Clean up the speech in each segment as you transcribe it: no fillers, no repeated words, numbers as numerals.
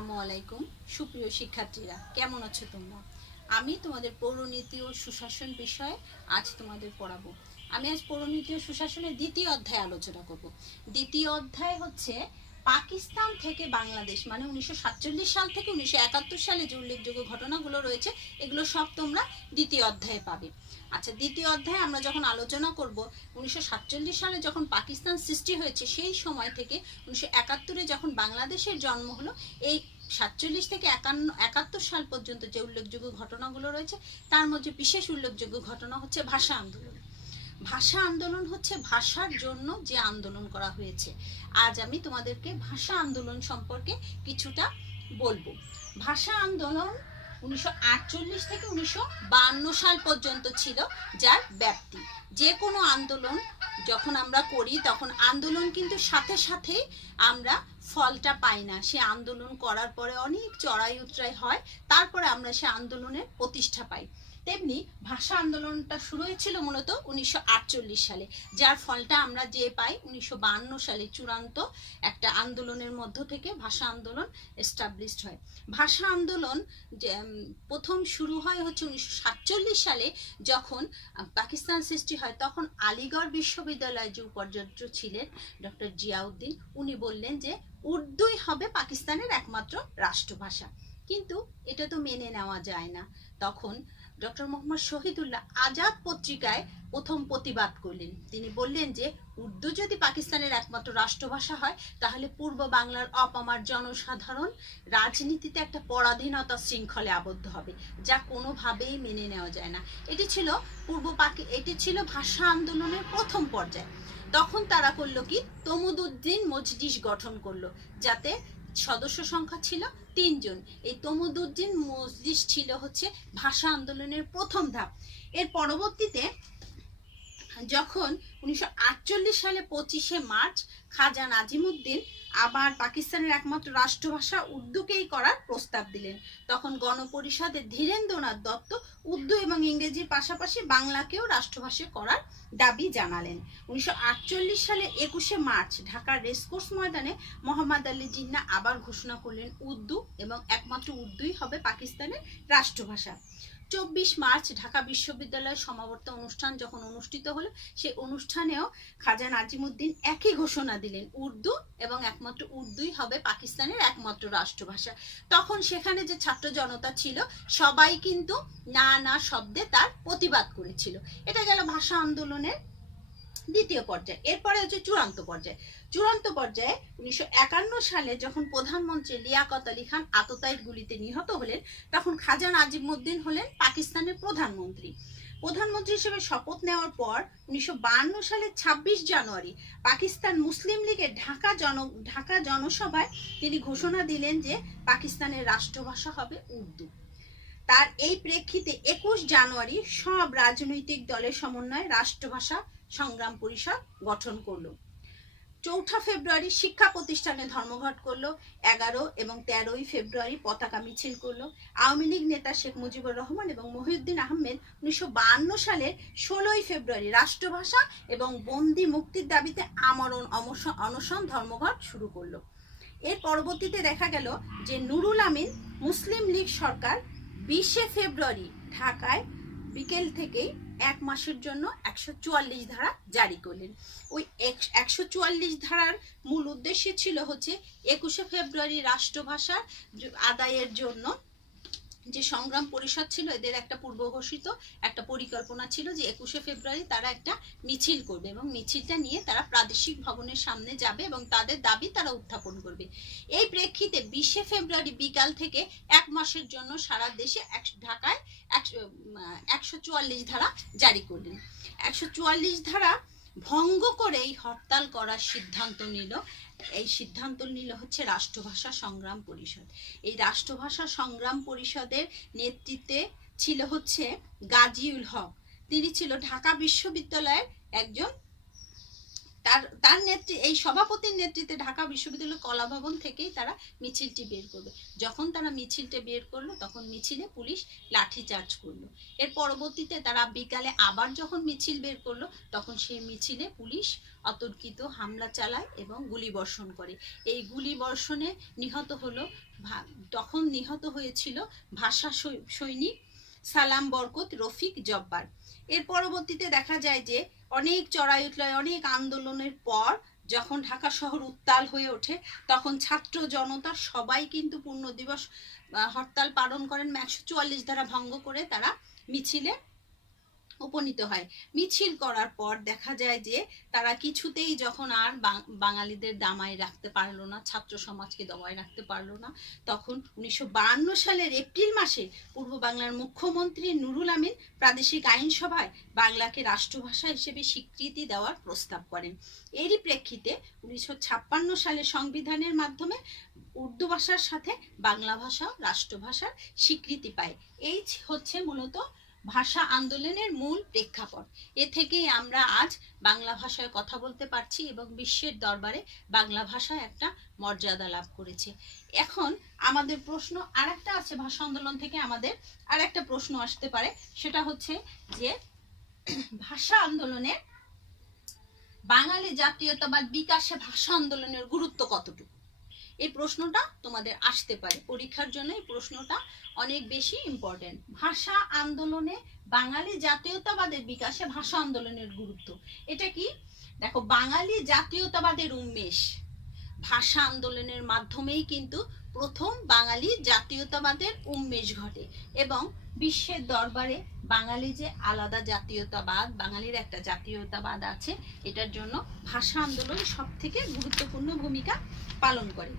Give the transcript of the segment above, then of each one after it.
আসসালামু আলাইকুম সুপ্রিয় শিক্ষার্থীরা, কেমন আছো তোমরা? আমি তোমাদের পৌরনীতি ও সুশাসন বিষয়ে আজ তোমাদের পড়াবো। আমি আজ পৌরনীতি ও সুশাসনের দ্বিতীয় অধ্যায় আলোচনা করব। দ্বিতীয় অধ্যায় হচ্ছে পাকিস্তান থেকে বাংলাদেশ, মানে 1947 সাল থেকে 1971 সালে যে উল্লেখযোগ্য ঘটনাগুলো রয়েছে এগুলো সব তোমরা দ্বিতীয় অধ্যায়ে পাবে। আচ্ছা, দ্বিতীয় অধ্যায়ে আমরা যখন আলোচনা করব 1947 সালে যখন পাকিস্তান সৃষ্টি হয়েছে সেই সময় থেকে 1971-এ যখন বাংলাদেশের জন্ম হলো, এই 47 থেকে 71 সাল পর্যন্ত যে উল্লেখযোগ্য ঘটনাগুলো রয়েছে তার মধ্যে বিশেষ উল্লেখযোগ্য ঘটনা হচ্ছে ভাষা আন্দোলন। ভাষা আন্দোলন হচ্ছে ভাষার জন্য যে আন্দোলন করা হয়েছে। আজ আমি তোমাদেরকে ভাষা আন্দোলন সম্পর্কে কিছুটা বলবো। ভাষা আন্দোলন 1948 থেকে 1952 সাল পর্যন্ত ছিল যার ব্যাপ্তি। যে কোনো আন্দোলন যখন আমরা করি তখন আন্দোলন কিন্তু সাথে সাথেই আমরা ফলটা পাই না। সে আন্দোলন করার পরে অনেক চড়াই উতরাই হয়, তারপরে আমরা সে আন্দোলনের প্রতিষ্ঠা পাই। তেমনি ভাষা আন্দোলনটা শুরু হয়েছিল মূলত 1948 সালে, যার ফলটা আমরা যে পাই 1952 সালে চূড়ান্ত একটা আন্দোলনের মধ্য থেকে ভাষা আন্দোলন এস্টাবলিশড হয়। ভাষা আন্দোলন প্রথম শুরু হয় হচ্ছে 1947 সালে, যখন পাকিস্তান সৃষ্টি হয় তখন আলিগড় বিশ্ববিদ্যালয়ের যে উপাচার্য ছিলেন ডক্টর জিয়াউদ্দিন, উনি বললেন যে উর্দুই হবে পাকিস্তানের একমাত্র রাষ্ট্রভাষা। কিন্তু এটা তো মেনে নেওয়া যায় না। তখন ডক্টর মোহাম্মদ শহীদুল্লাহ আজাদ পত্রিকায় প্রথম প্রতিবাদ করলেন। তিনি বললেন যে উর্দু যদি পাকিস্তানের একমাত্র রাষ্ট্রভাষা হয় তাহলে পূর্ব বাংলার অপামার জনসাধারণ রাজনীতিতে একটা পরাধীনতা শৃঙ্খলে আবদ্ধ হবে, যা কোনোভাবেই মেনে নেওয়া যায় না। এটি ছিল ভাষা আন্দোলনের প্রথম পর্যায়ে। তখন তারা করলো কি, তমুদুদ্দিন মজলিস গঠন করলো, যাতে সদস্য সংখ্যা ছিল 3 জন। এই তমুদুদ্দিন মজলিস ছিল হচ্ছে ভাষা আন্দোলনের প্রথম ধাপ। এর পরবর্তীতে যখন 1948 সালে 25শে মার্চ খাজা নাজিমুদ্দিন আবার পাকিস্তানের একমাত্র রাষ্ট্রভাষা উর্দুকেই করার প্রস্তাব দিলেন, তখন গণপরিষদের ধীরেন্দ্রনাথ দত্ত উর্দু এবং ইংরেজির পাশাপাশি বাংলাকেও রাষ্ট্রভাষা করার দাবি জানালেন। 1948 সালে 21শে মার্চ ঢাকার রেসকোর্স ময়দানে মোহাম্মদ আলী জিন্নাহ আবার ঘোষণা করলেন উর্দু এবং একমাত্র উর্দুই হবে পাকিস্তানের রাষ্ট্রভাষা। 24 মার্চ ঢাকা বিশ্ববিদ্যালয়ের সমাবর্তন অনুষ্ঠান যখন অনুষ্ঠিত হলো, সেই অনুষ্ঠানেও খাজা নাজিমুদ্দিন একই ঘোষণা দিলেন, উর্দু এবং একমাত্র উর্দুই হবে পাকিস্তানের একমাত্র রাষ্ট্রভাষা। তখন সেখানে যে ছাত্র জনতা ছিল সবাই কিন্তু না না শব্দে তার প্রতিবাদ করেছিল। এটা গেল ভাষা আন্দোলনের দ্বিতীয় পর্যায়ে। এরপরে হচ্ছে চূড়ান্ত পর্যায়ে 1951 সালে যখন প্রধানমন্ত্রী লিয়াকত আলী খান আততায়ীর গুলিতে নিহত হলেন, তখন খাজা নাজিমুদ্দিন হলেন পাকিস্তানের প্রধানমন্ত্রী হিসেবে শপথ নেওয়ার পর 1952 সালের 26 জানুয়ারি পাকিস্তান মুসলিম লীগের ঢাকা জনসভায় তিনি ঘোষণা দিলেন যে পাকিস্তানের রাষ্ট্রভাষা হবে উর্দু। তার এই প্রেক্ষিতে 21 জানুয়ারি সব রাজনৈতিক দলের সমন্বয়ে রাষ্ট্রভাষা সংগ্রাম পরিষদ গঠন করলো। 4 ফেব্রুয়ারি শিক্ষা প্রতিষ্ঠানে ধর্মঘট করলো। 11 এবং 13 ফেব্রুয়ারি পতাকা মিছিল করলো। আওয়ামী লীগ নেতা শেখ মুজিবুর রহমান এবং মহিউদ্দিন আহমেদ 1952 সালের 16 ফেব্রুয়ারি রাষ্ট্রভাষা এবং বন্দি মুক্তির দাবিতে আমরণ অনশন ধর্মঘট শুরু করলো। এর পরবর্তীতে দেখা গেল যে নুরুল আমিন মুসলিম লীগ সরকার 20 ফেব্রুয়ারি ঢাকায় বিকেল থেকেই 1 মাসের জন্য 144 ধারা জারি করলেন। ওই 144 ধারার মূল উদ্দেশ্য ছিল হচ্ছে 21 ফেব্রুয়ারি রাষ্ট্রভাষা আদায়ের জন্য যে সংগ্রাম পরিষদ ছিল, এদের একটা পূর্ব ঘোষিত একটা পরিকল্পনা ছিল যে 21 ফেব্রুয়ারি তারা একটা মিছিল করবে এবং মিছিলটা নিয়ে তারা প্রাদেশিক ভবনের সামনে যাবে এবং তাদের দাবি তারা উত্থাপন করবে। এই প্রেক্ষিতে 20 ফেব্রুয়ারি বিকাল থেকে 1 মাসের জন্য সারা দেশে ঢাকায় 144 ধারা জারি করলেন। 144 ধারা ভঙ্গ করে এই হরতাল করার সিদ্ধান্ত নিল হচ্ছে রাষ্ট্রভাষা সংগ্রাম পরিষদ। এই রাষ্ট্রভাষা সংগ্রাম পরিষদের নেতৃত্বে ছিল হচ্ছে গাজীউল হক। তিনি ছিল ঢাকা বিশ্ববিদ্যালয়ের একজন তার তার এই সভাপতির নেতৃত্বে ঢাকা বিশ্ববিদ্যালয় কলা ভবন থেকেই তারা মিছিলটি বের করবে। যখন তারা মিছিলটা বের করলো তখন মিছিলে পুলিশ লাঠিচার্জ করলো। এর পরবর্তীতে তারা বিকালে আবার যখন মিছিল বের করলো তখন সেই মিছিলে পুলিশ অতর্কিত হামলা চালায় এবং গুলিবর্ষণ করে। এই গুলিবর্ষণে নিহত হলো, তখন নিহত হয়েছিল ভাষা সৈনিক সালাম বরকত রফিক জব্বার। এর পরবর্তীতে দেখা যায় যে অনেক চড়াই উতলায় অনেক আন্দোলনের পর যখন ঢাকা শহর উত্তাল হয়ে ওঠে তখন ছাত্র জনতা সবাই কিন্তু পূর্ণ দিবস হরতাল পালন করেন। 144 ধারা ভঙ্গ করে তারা মিছিলে উপনীত হয়। মিছিল করার পর দেখা যায় যে তারা কিছুতেই যখন আর বাঙালিদের দামায় রাখতে পারলো না, ছাত্র সমাজকে দমায় রাখতে পারলো না, তখন 1952 সালের এপ্রিল মাসে পূর্ব বাংলার মুখ্যমন্ত্রী নুরুল আমিন প্রাদেশিক আইনসভায় বাংলাকে রাষ্ট্রভাষা হিসেবে স্বীকৃতি দেওয়ার প্রস্তাব করেন। এরই প্রেক্ষিতে 1956 সালে সংবিধানের মাধ্যমে উর্দু ভাষার সাথে বাংলা ভাষা রাষ্ট্রভাষার স্বীকৃতি পায়। এই হচ্ছে মূলত ভাষা আন্দোলনের মূল প্রেক্ষাপট। এ থেকেই আমরা আজ বাংলা ভাষায় কথা বলতে পারছি এবং বিশ্বের দরবারে বাংলা ভাষা একটা মর্যাদা লাভ করেছে। এখন আমাদের প্রশ্ন আরেকটা আছে, ভাষা আন্দোলন থেকে আমাদের আরেকটা প্রশ্ন আসতে পারে, সেটা হচ্ছে যে ভাষা আন্দোলনে বাঙালি জাতীয়তাবাদ বিকাশে ভাষা আন্দোলনের গুরুত্ব কতটুকু, এই প্রশ্নটা তোমাদের আসতে পারে পরীক্ষার জন্য। এই প্রশ্নটা অনেক বেশি ইম্পর্টেন্ট। ভাষা আন্দোলনে বাঙালি জাতীয়তাবাদের বিকাশে ভাষা আন্দোলনের গুরুত্ব এটা কি? দেখো, বাঙালি জাতীয়তাবাদের উন্মেষ ভাষা আন্দোলনের মাধ্যমেই কিন্তু প্রথম বাঙালি জাতীয়তাবাদের উন্মেষ ঘটে এবং বিশ্বের দরবারে বাঙালি যে আলাদা জাতীয়তাবাদ, বাঙালির একটা জাতীয়তাবাদ আছে, এটার জন্য ভাষা আন্দোলন সব থেকে গুরুত্বপূর্ণ ভূমিকা পালন করে।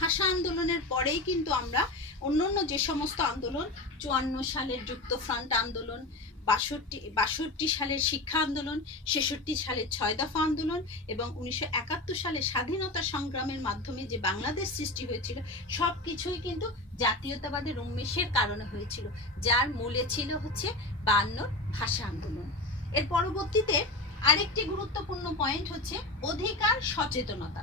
ভাষা আন্দোলনের পরেই কিন্তু আমরা অন্যান্য যে সমস্ত আন্দোলন, 54 সালের যুক্তফ্রন্ট আন্দোলন, 62 সালের শিক্ষা আন্দোলন, 66 সালের 6 দফা আন্দোলন এবং 1971 সালে স্বাধীনতা সংগ্রামের মাধ্যমে যে বাংলাদেশ সৃষ্টি হয়েছিল, সব কিছুই কিন্তু জাতীয়তাবাদের উন্মেষের কারণে হয়েছিল, যার মূলে ছিল হচ্ছে 52 ভাষা আন্দোলন। এর পরবর্তীতে আরেকটি গুরুত্বপূর্ণ পয়েন্ট হচ্ছে অধিকার সচেতনতা।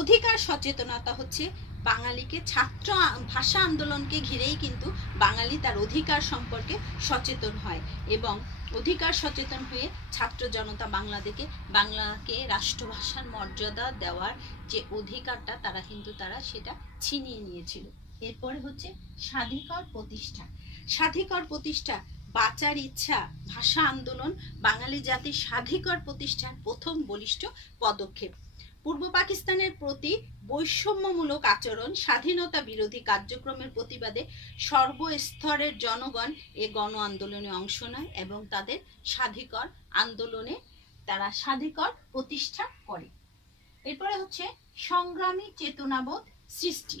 অধিকার সচেতনতা হচ্ছে বাঙালিকে ছাত্র ভাষা আন্দোলনকে ঘিরেই কিন্তু বাঙালি তার অধিকার সম্পর্কে সচেতন হয় এবং অধিকার সচেতন হয়ে ছাত্র জনতা বাংলাকে রাষ্ট্রভাষার মর্যাদা দেওয়ার যে অধিকারটা তারা সেটা ছিনিয়ে নিয়েছিল। এরপরে হচ্ছে স্বাধিকার প্রতিষ্ঠা। স্বাধিকার প্রতিষ্ঠা, বাঁচার ইচ্ছা ভাষা আন্দোলন বাঙালি জাতির স্বাধিকার প্রতিষ্ঠার প্রথম বলিষ্ঠ পদক্ষেপ। পূর্ব পাকিস্তানের প্রতি বৈষম্যমূলক আচরণ, স্বাধীনতা বিরোধী কার্যক্রমের প্রতিবাদে সর্বস্তরের জনগণ এ গণ আন্দোলনে অংশ নেয় এবং তাদের স্বাধিকার আন্দোলনে তারা স্বাধিকার প্রতিষ্ঠা করে। এরপরে হচ্ছে সংগ্রামী চেতনাবোধ সৃষ্টি।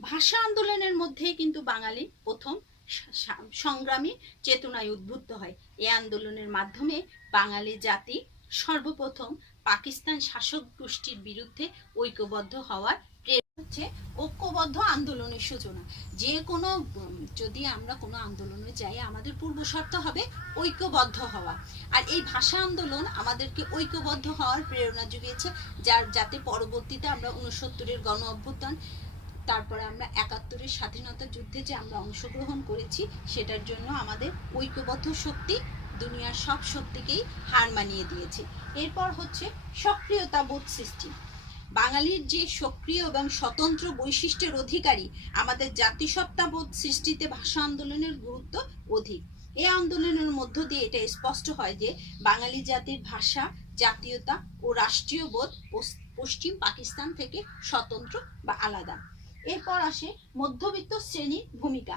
ভাষা আন্দোলনের মধ্যে কিন্তু বাঙালি প্রথম সংগ্রামী চেতনায় উদ্বুদ্ধ হয়। এই আন্দোলনের মাধ্যমে বাঙালি জাতি সর্বপ্রথম পাকিস্তান শাসক গোষ্ঠীর বিরুদ্ধে ঐক্যবদ্ধ হওয়ার হচ্ছে ঐক্যবদ্ধ আন্দোলনের সূচনা। যে কোনো যদি আমরা কোনো আন্দোলনে যাই, আমাদের পূর্ব শর্ত হবে ঐক্যবদ্ধ হওয়া, আর এই ভাষা আন্দোলন আমাদেরকে ঐক্যবদ্ধ হওয়ার প্রেরণা জুগিয়েছে, যাতে পরবর্তীতে আমরা 69-এর গণ অভ্যুত্থান, তারপরে আমরা 71-এর স্বাধীনতা যুদ্ধে যে আমরা অংশগ্রহণ করেছি, সেটার জন্য আমাদের ঐক্যবদ্ধ শক্তি দুনিয়ার সব শক্তিকেই হার মানিয়ে দিয়েছে। এরপর হচ্ছে সক্রিয়তা বোধ সৃষ্টি। বাঙালির যে সক্রিয় এবং স্বতন্ত্র বৈশিষ্ট্যের অধিকারী, আমাদের জাতিসত্তাবোধ সৃষ্টিতে ভাষা আন্দোলনের গুরুত্ব অধিক। এই আন্দোলনের মধ্য দিয়ে এটা স্পষ্ট হয় যে বাঙালি জাতির ভাষা, জাতীয়তা ও রাষ্ট্রীয় বোধ পশ্চিম পাকিস্তান থেকে স্বতন্ত্র বা আলাদা। এরপর আসে মধ্যবিত্ত শ্রেণীর ভূমিকা।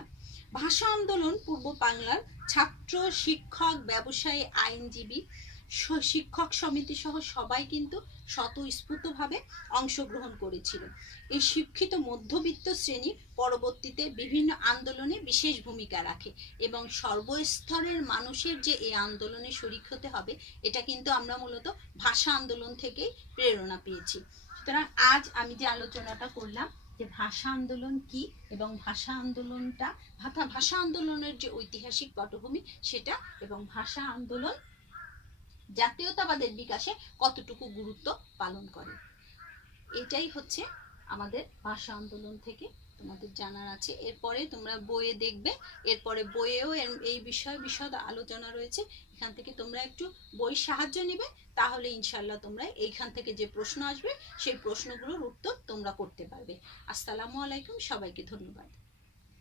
ভাষা আন্দোলন পূর্ব বাংলার ছাত্র, শিক্ষক, ব্যবসায়ী, আইনজীবী, শিক্ষক সমিতি সহ সবাই কিন্তু স্বতঃস্ফূর্তভাবে অংশগ্রহণ করেছিল। এই শিক্ষিত মধ্যবিত্ত শ্রেণী পরবর্তীতে বিভিন্ন আন্দোলনে বিশেষ ভূমিকা রাখে এবং সর্বস্তরের মানুষের যে এই আন্দোলনে শরিক হতে হবে, এটা কিন্তু আমরা মূলত ভাষা আন্দোলন থেকেই প্রেরণা পেয়েছি। সুতরাং আজ আমি যে আলোচনাটা করলাম যে ভাষা আন্দোলন কি এবং ভাষা আন্দোলনের যে ঐতিহাসিক পটভূমি সেটা, এবং ভাষা আন্দোলন জাতীয়তাবাদের বিকাশে কতটুকু গুরুত্ব পালন করে। এটাই হচ্ছে আমাদের ভাষা আন্দোলন থেকে তোমাদের জানার আছে। এরপরে তোমরা বইয়ে দেখবে, এরপরে বইয়েও এই বিষয়ে বিশদ আলোচনা রয়েছে। এখান থেকে তোমরা একটু বই সাহায্য নেবে, তাহলে ইনশাল্লাহ তোমরা এইখান থেকে যে প্রশ্ন আসবে সেই প্রশ্নগুলোর উত্তর তোমরা করতে পারবে। আসসালামু আলাইকুম, সবাইকে ধন্যবাদ।